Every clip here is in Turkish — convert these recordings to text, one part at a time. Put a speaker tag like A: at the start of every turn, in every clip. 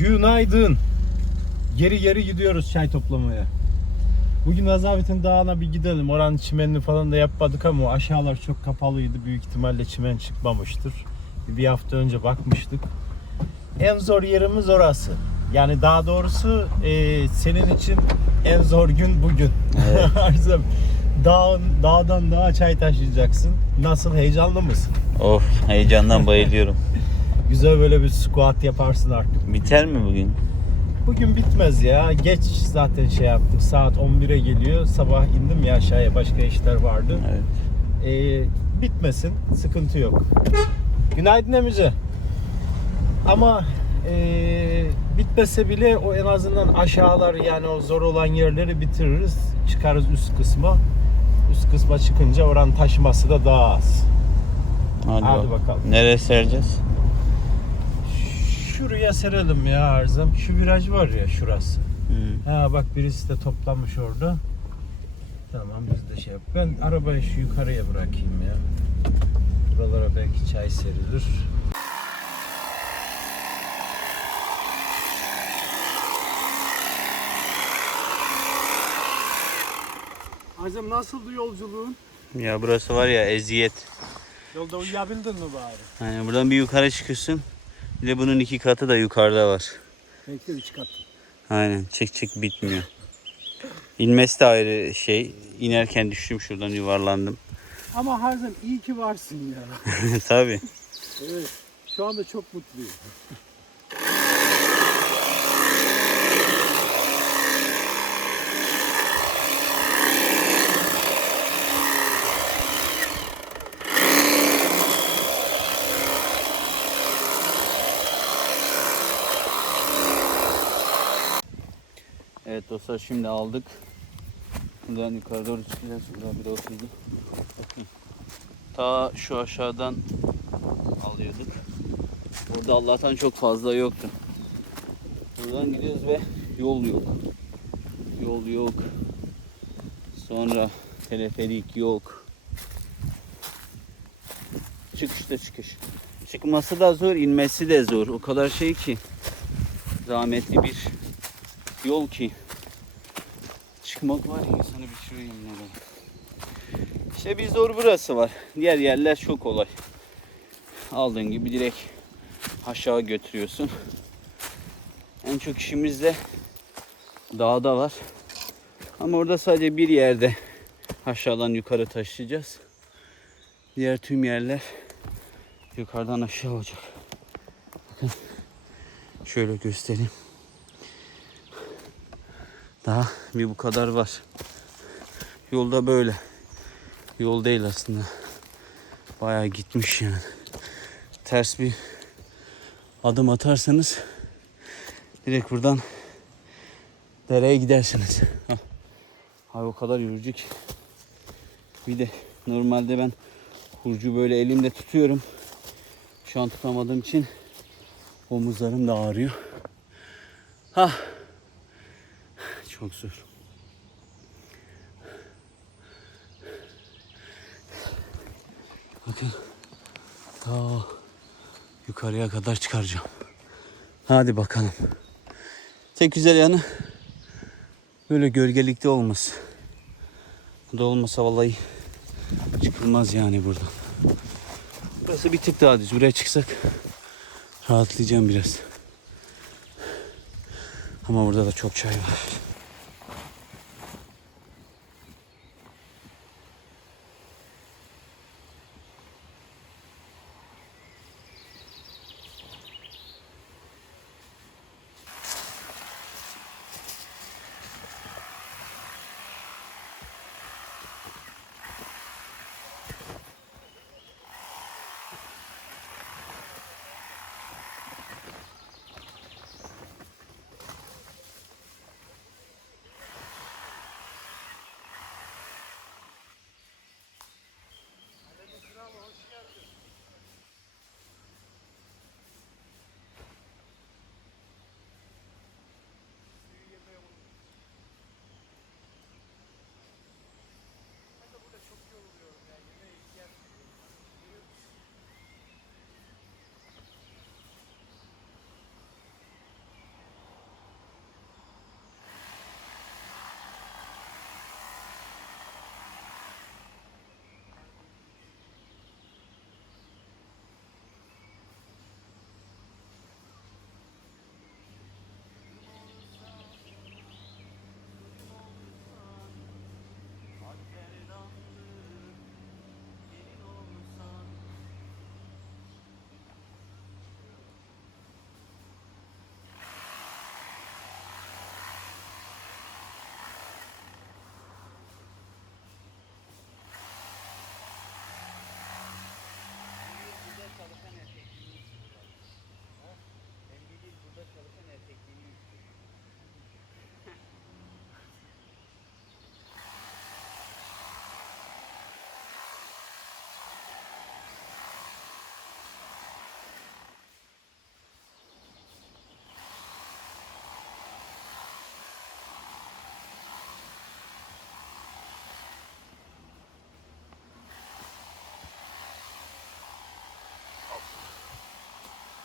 A: Günaydın. Geri geri gidiyoruz çay toplamaya. Bugün Azavit'in dağına bir gidelim. Oranın çimenini falan da yapmadık ama aşağılar çok kapalıydı. Büyük ihtimalle çimen çıkmamıştır. Bir hafta önce bakmıştık. En zor yerimiz orası. Yani daha doğrusu e, senin için en zor gün bugün.
B: Evet.
A: Arzum, Dağ, dağdan dağa çay taşıyacaksın. Nasıl heyecanlı mısın?
B: Of heyecandan bayılıyorum.
A: Güzel böyle bir squat yaparsın artık.
B: Biter mi bugün?
A: Bugün bitmez ya. Geç zaten şey yaptık. Saat 11'e geliyor. Sabah indim ya aşağıya başka işler vardı.
B: Evet.
A: Ee, bitmesin. Sıkıntı yok. Günaydın Emice. Ama ee, bitmese bile o en azından aşağılar yani o zor olan yerleri bitiririz. Çıkarız üst kısma. Üst kısma çıkınca oranın taşıması da daha az.
B: Hadi,
A: Hadi
B: bak.
A: bakalım.
B: Nereye sereceğiz?
A: Şuraya serelim ya Arzam. Şu viraj var ya şurası.
B: Hı.
A: Ha bak birisi de toplamış orada. Tamam biz de şey yap. Ben arabayı şu yukarıya bırakayım ya. Buralara belki çay serilir. Azem nasıldı yolculuğun?
B: Ya burası var ya eziyet.
A: Yolda uyuyabildin mi bari?
B: Yani buradan bir yukarı çıkıyorsun. Bir de bunun iki katı da yukarıda var.
A: Belki üç kat.
B: Aynen çık çık bitmiyor. İnmesi de ayrı şey. İnerken düştüm şuradan yuvarlandım.
A: Ama Harzem iyi ki varsın ya.
B: Tabii.
A: Evet. Şu anda çok mutluyum.
B: Dostlar şimdi aldık. Buradan yukarı doğru çıkacağız. Buradan bir oturdu. Bakın. Ta şu aşağıdan alıyorduk. Burada Allah'tan çok fazla yoktu. Buradan gidiyoruz ve yol yok. Yol yok. Sonra teleferik yok. Çıkışta çıkış. Çıkması da zor, inmesi de zor. O kadar şey ki. Zahmetli bir yol ki. Çıkmak var ya insanı bitiriyor yemin ederim. İşte bir zor burası var. Diğer yerler çok kolay. Aldığın gibi direkt aşağı götürüyorsun. En çok işimiz de dağda var. Ama orada sadece bir yerde aşağıdan yukarı taşıyacağız. Diğer tüm yerler yukarıdan aşağı olacak. Bakın şöyle göstereyim. Daha bir bu kadar var. Yolda böyle. Yol değil aslında. Bayağı gitmiş yani. Ters bir adım atarsanız direkt buradan dereye gidersiniz. Ay o kadar yorucu ki. Bir de normalde ben hurcu böyle elimde tutuyorum. Şu an tutamadığım için omuzlarım da ağrıyor. Ha. Çok zor. Bakın. Ta yukarıya kadar çıkaracağım. Hadi bakalım. Tek güzel yanı böyle gölgelikte olması. Da olmasa vallahi çıkılmaz yani buradan. Burası bir tık daha düz. Buraya çıksak rahatlayacağım biraz. Ama burada da çok çay var.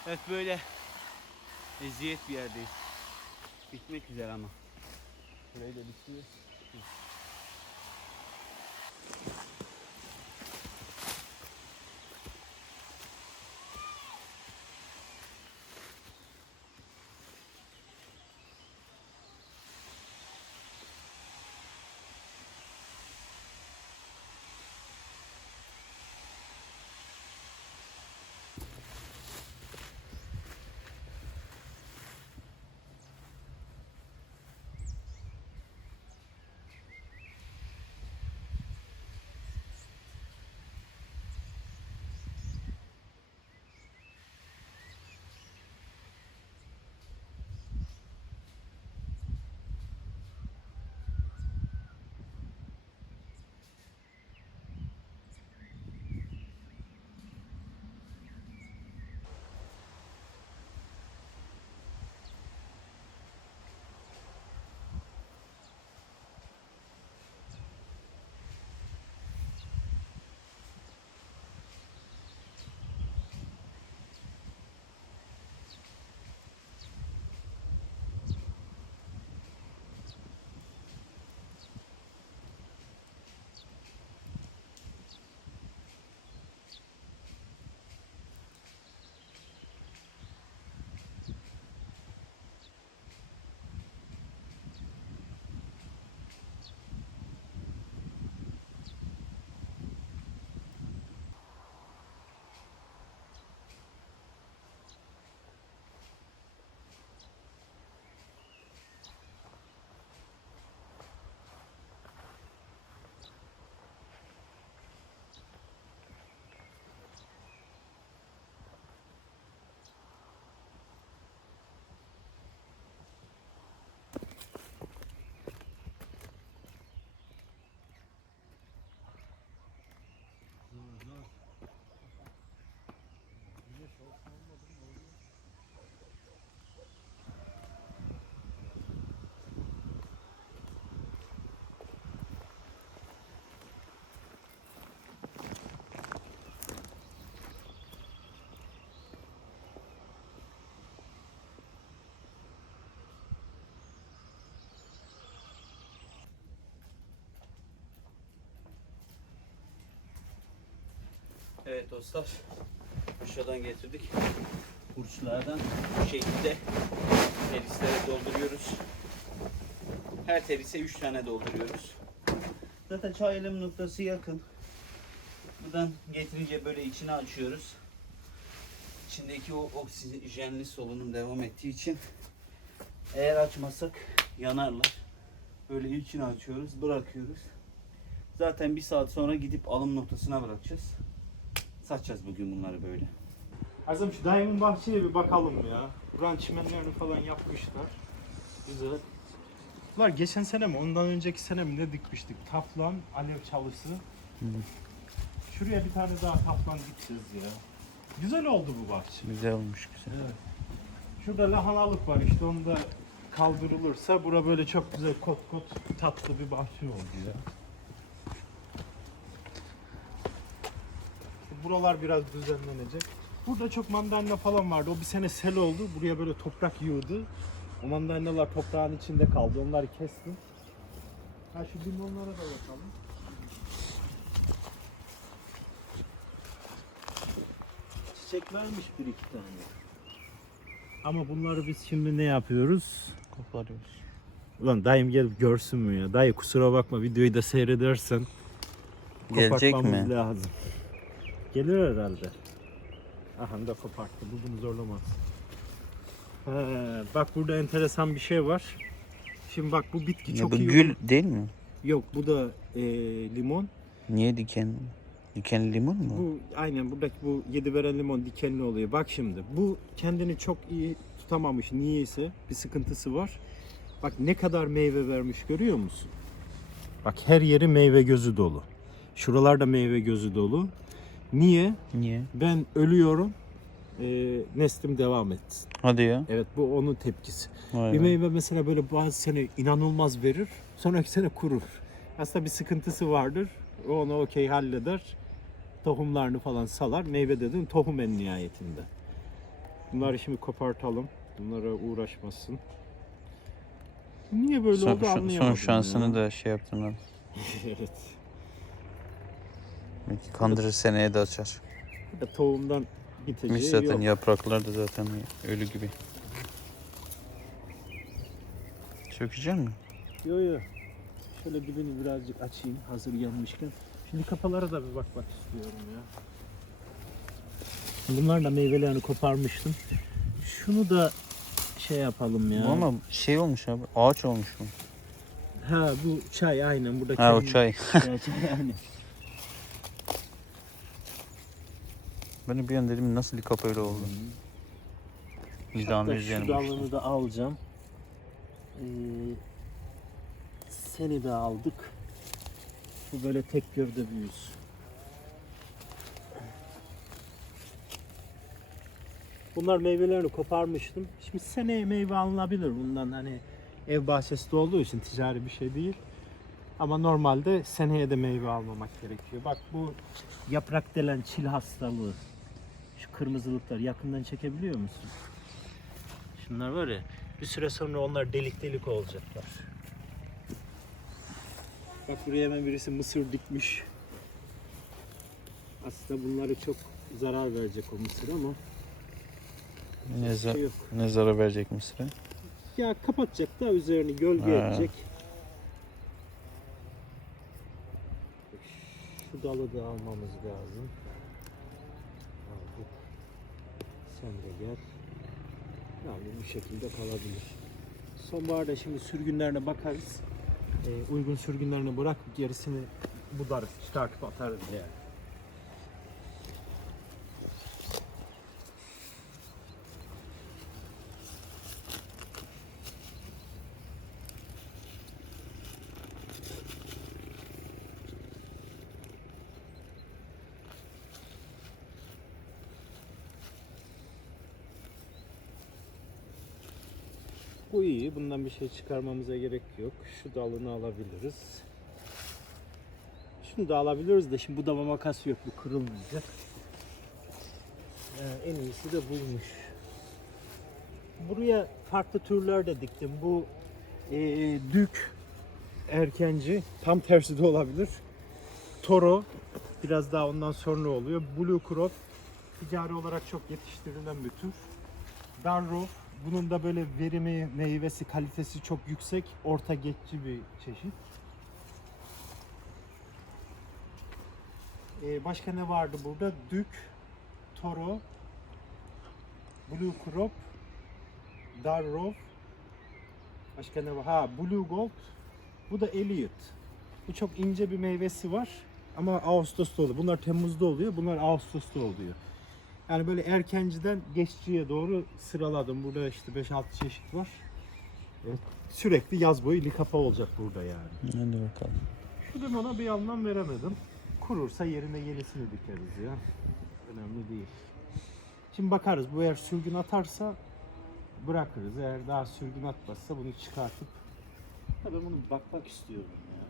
B: Evet böyle eziyet bir yerdeyiz. Bitmek üzere ama. Burayı da bitiyor. Evet dostlar. Kuşadan getirdik. Burçlardan bu şekilde terislere dolduruyoruz. Her terise 3 tane dolduruyoruz. Zaten çayılım noktası yakın. Buradan getirince böyle içine açıyoruz. İçindeki o oksijenli solunum devam ettiği için eğer açmasak yanarlar. Böyle içine açıyoruz, bırakıyoruz. Zaten bir saat sonra gidip alım noktasına bırakacağız. Satacağız bugün bunları böyle.
A: Azam şu dayımın bahçeye bir bakalım ya. Buranın çimenlerini falan yapmışlar. Güzel. Bunlar geçen sene mi ondan önceki sene mi ne dikmiştik? Taflan, alev çalısı. Şuraya bir tane daha taflan dikeceğiz ya. Güzel oldu bu bahçe.
B: Güzel olmuş güzel.
A: Evet. Şurada lahanalık var işte onu da kaldırılırsa bura böyle çok güzel kot kot tatlı bir bahçe oldu ya. Buralar biraz düzenlenecek. Burada çok mandalina falan vardı. O bir sene sel oldu. Buraya böyle toprak yığdı. O mandalinalar toprağın içinde kaldı. Onları kestim. Ha şu limonlara da bakalım. Çiçek vermiş bir iki tane. Ama bunları biz şimdi ne yapıyoruz?
B: Koparıyoruz.
A: Ulan dayım gelip görsün mü ya? Dayı kusura bakma videoyu da seyredersen
B: Gelecek
A: kopartmamız
B: mi?
A: lazım. Gelir herhalde. Aha da koparttı. Bu bunu zorlamaz. He, bak burada enteresan bir şey var. Şimdi bak bu bitki
B: Ya
A: çok
B: bu
A: iyi.
B: gül değil mi?
A: Yok bu da e, limon.
B: Niye diken? Dikenli limon mu?
A: Bu aynen buradaki bu yedi veren limon dikenli oluyor. Bak şimdi bu kendini çok iyi tutamamış niyeyse bir sıkıntısı var. Bak ne kadar meyve vermiş görüyor musun? Bak her yeri meyve gözü dolu. Şuralarda meyve gözü dolu. Niye?
B: Niye?
A: Ben ölüyorum. e, neslim devam etsin.
B: Hadi ya.
A: Evet bu onun tepkisi.
B: Vay
A: Bir
B: be.
A: meyve mesela böyle bazı sene inanılmaz verir. Sonraki sene kurur. Aslında bir sıkıntısı vardır. O onu okey halleder. Tohumlarını falan salar. Meyve dedin tohum en nihayetinde. Bunları şimdi kopartalım. Bunlara uğraşmasın. Niye böyle
B: Son,
A: oldu anlayamadım.
B: son şansını
A: ya.
B: da şey yaptım ben.
A: evet.
B: Belki kandırır seneye de açar.
A: Ya Tohumdan
B: Mis
A: biteceği
B: zaten
A: yok.
B: yapraklar da zaten ölü gibi. Sökecek mi?
A: Yo yo. Şöyle dibini birazcık açayım hazır gelmişken. Şimdi kafalara da bir bakmak istiyorum ya. Bunlar da meyvelerini koparmıştım. Şunu da şey yapalım ya.
B: Bu Ama şey olmuş abi. Ağaç olmuş bu.
A: Ha bu çay aynen buradaki.
B: Ha o çay.
A: çay yani.
B: Ben bir an dedim nasıl kafa öyle oldu. Vicdanı
A: Hatta
B: üzerine
A: şu dalını da alacağım. Ee, seni de aldık. Bu böyle tek gövde büyüsü. Bunlar meyvelerini koparmıştım. Şimdi seneye meyve alınabilir bundan hani ev bahçesi olduğu için ticari bir şey değil. Ama normalde seneye de meyve almamak gerekiyor. Bak bu yaprak delen çil hastalığı. Kırmızılıklar yakından çekebiliyor musun? Şunlar var ya bir süre sonra onlar delik delik olacaklar. Bak buraya hemen birisi mısır dikmiş. Aslında bunları çok zarar verecek o mısır ama
B: Ne,
A: bir
B: za-
A: şey yok.
B: ne zarar verecek Mısır'a?
A: Ya kapatacak da üzerini gölge
B: Ha.
A: edecek. Şu dalı da almamız lazım. Aldık. Sen de. Yani bu şekilde kalabilir. Sonbaharda şimdi sürgünlerine bakarız. Ee, uygun sürgünlerini bırak gerisini budarız, çıkartıp atarız yani. Bu iyi. Bundan bir şey çıkarmamıza gerek yok. Şu dalını alabiliriz. Şunu da alabiliriz de şimdi bu dama makas yok. Bu kırılmayacak. Ee, en iyisi de bulmuş. Buraya farklı türler de diktim. Bu ee, dük erkenci tam tersi de olabilir. Toro biraz daha ondan sonra oluyor. Blue Crop ticari olarak çok yetiştirilen bir tür. Darrow bunun da böyle verimi, meyvesi, kalitesi çok yüksek, orta geçici bir çeşit. Ee, başka ne vardı burada? Dük, Toro, Blue Crop, Darrow. Başka ne var? Ha, Blue Gold. Bu da Elliot. Bu çok ince bir meyvesi var. Ama Ağustos'ta oluyor. Bunlar Temmuz'da oluyor. Bunlar Ağustos'ta oluyor. Yani böyle erkenciden geçiciye doğru sıraladım. Burada işte 5-6 çeşit var. Evet, sürekli yaz boyu likapa olacak burada yani.
B: Hadi bakalım.
A: Şu limona bir anlam veremedim. Kurursa yerine yenisini dikeriz ya. Önemli değil. Şimdi bakarız bu eğer sürgün atarsa bırakırız. Eğer daha sürgün atmazsa bunu çıkartıp ya ben bunu bakmak istiyorum ya.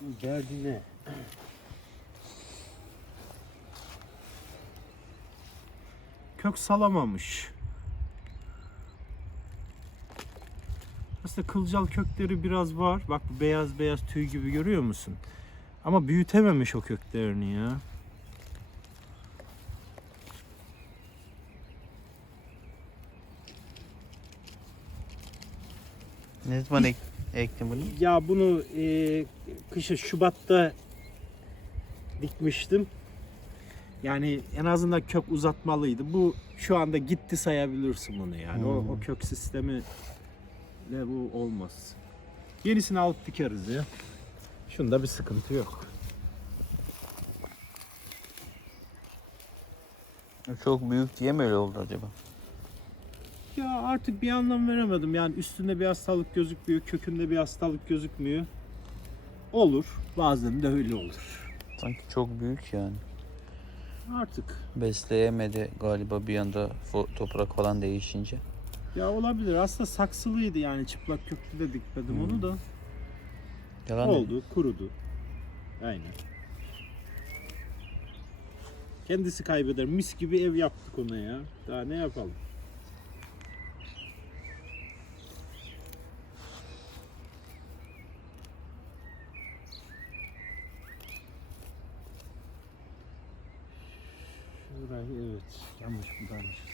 A: Bu derdi ne? Kök salamamış. Aslında kılcal kökleri biraz var. Bak bu beyaz beyaz tüy gibi görüyor musun? Ama büyütememiş o köklerini ya.
B: Ne zaman ek, ektin bunu?
A: Ya bunu e, kışın Şubat'ta dikmiştim. Yani en azından kök uzatmalıydı. Bu şu anda gitti sayabilirsin bunu yani. O, o
B: Hmm.
A: kök sistemi ne bu olmaz. Yenisini alıp dikeriz ya. Şunda bir sıkıntı yok.
B: Çok büyük diye mi öyle oldu acaba?
A: Ya artık bir anlam veremedim. Yani üstünde bir hastalık gözükmüyor, kökünde bir hastalık gözükmüyor. Olur. Bazen de öyle olur.
B: Sanki çok büyük yani.
A: Artık.
B: Besleyemedi galiba bir anda toprak falan değişince.
A: Ya olabilir. Aslında saksılıydı yani çıplak köklü de dikmedim
B: Hmm.
A: onu da.
B: Yalan değil.
A: Oldu, kurudu. Aynen. Kendisi kaybeder. Mis gibi ev yaptık ona ya. Daha ne yapalım? Şurayı evet. Yanlış buradaymışız.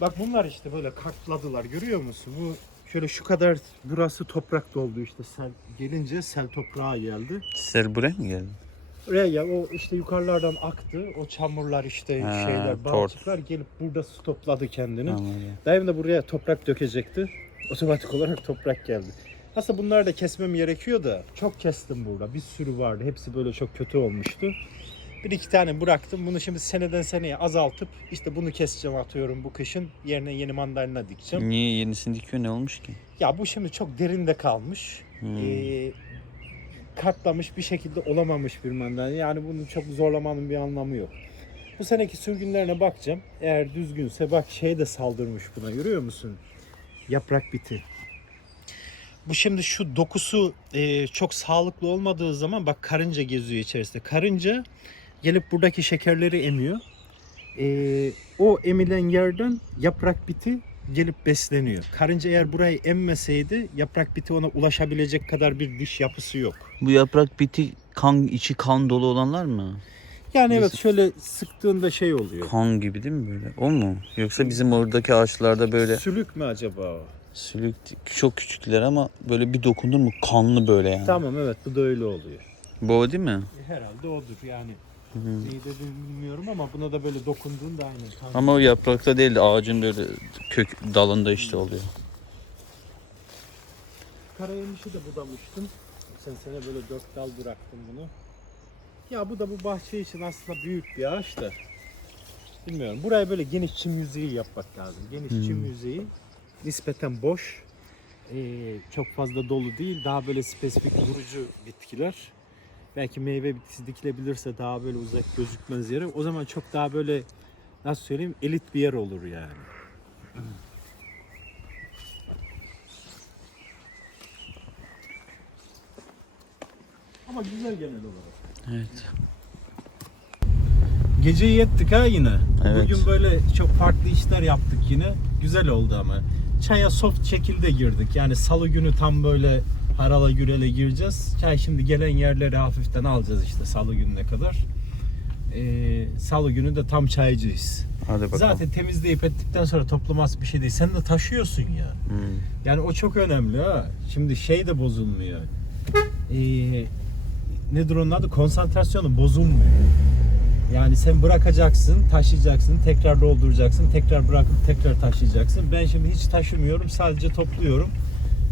A: Bak bunlar işte böyle katladılar görüyor musun? Bu şöyle şu kadar burası toprak doldu işte sel gelince sel toprağa geldi.
B: Sel buraya mı geldi?
A: Oraya ya o işte yukarılardan aktı. O çamurlar işte
B: Ha,
A: şeyler balçıklar gelip burada stopladı kendini.
B: Anladım.
A: Dayım da buraya toprak dökecekti. Otomatik olarak toprak geldi. Aslında bunları da kesmem gerekiyor da çok kestim burada. Bir sürü vardı. Hepsi böyle çok kötü olmuştu. Bir iki tane bıraktım. Bunu şimdi seneden seneye azaltıp işte bunu keseceğim atıyorum bu kışın. Yerine yeni mandalina dikeceğim.
B: Niye yenisini dikiyor ne olmuş ki?
A: Ya bu şimdi çok derinde kalmış.
B: Hmm.
A: Ee, katlamış bir şekilde olamamış bir mandalina. Yani bunu çok zorlamanın bir anlamı yok. Bu seneki sürgünlerine bakacağım. Eğer düzgünse bak şey de saldırmış buna görüyor musun? Yaprak biti. Bu şimdi şu dokusu e, çok sağlıklı olmadığı zaman bak karınca geziyor içerisinde. Karınca gelip buradaki şekerleri emiyor. E, o emilen yerden yaprak biti gelip besleniyor. Karınca eğer burayı emmeseydi yaprak biti ona ulaşabilecek kadar bir diş yapısı yok.
B: Bu yaprak biti kan içi kan dolu olanlar mı?
A: Yani evet şöyle sıktığında şey oluyor.
B: Kan gibi değil mi böyle? O mu? Yoksa bizim oradaki ağaçlarda böyle
A: Sülük mü acaba o?
B: sülük çok küçükler ama böyle bir dokundun mu kanlı böyle yani.
A: Tamam evet bu da öyle oluyor.
B: Bu o değil mi?
A: Herhalde odur yani. Neyi dediğimi bilmiyorum ama buna da böyle dokunduğunda aynı. kan-
B: Ama o yaprakta değil de ağacın böyle kök dalında işte oluyor.
A: Karayemişi de budamıştım. Sen sene böyle dört dal bıraktım bunu. Ya bu da bu bahçe için aslında büyük bir ağaç da. Bilmiyorum. Buraya böyle geniş çim yüzeyi yapmak lazım. Geniş
B: Hmm.
A: çim yüzeyi. Nispeten boş. Ee, çok fazla dolu değil. Daha böyle spesifik vurucu bitkiler. Belki meyve bitkisi dikilebilirse daha böyle uzak gözükmez yere. O zaman çok daha böyle nasıl söyleyeyim elit bir yer olur yani. Ama güzel genel olarak.
B: Evet.
A: Geceyi yettik ha yine.
B: Evet.
A: Bugün böyle çok farklı işler yaptık yine. Güzel oldu ama. Çaya soft şekilde girdik. Yani salı günü tam böyle harala gürele gireceğiz. Çay şimdi gelen yerleri hafiften alacağız işte salı gününe kadar. Ee, salı günü de tam çaycıyız.
B: Hadi bakalım.
A: Zaten temizleyip ettikten sonra toplaması bir şey değil. Sen de taşıyorsun ya.
B: Hmm.
A: Yani o çok önemli ha. Şimdi şey de bozulmuyor. Ee, nedir onun adı? Konsantrasyonu bozulmuyor. Yani sen bırakacaksın, taşıyacaksın, tekrar dolduracaksın, tekrar bırakıp tekrar taşıyacaksın. Ben şimdi hiç taşımıyorum, sadece topluyorum.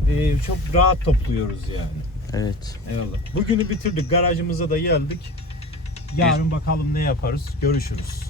A: Ee, çok rahat topluyoruz yani.
B: Evet.
A: Eyvallah. Bugünü bitirdik, garajımıza da geldik. Yarın bakalım ne yaparız. Görüşürüz.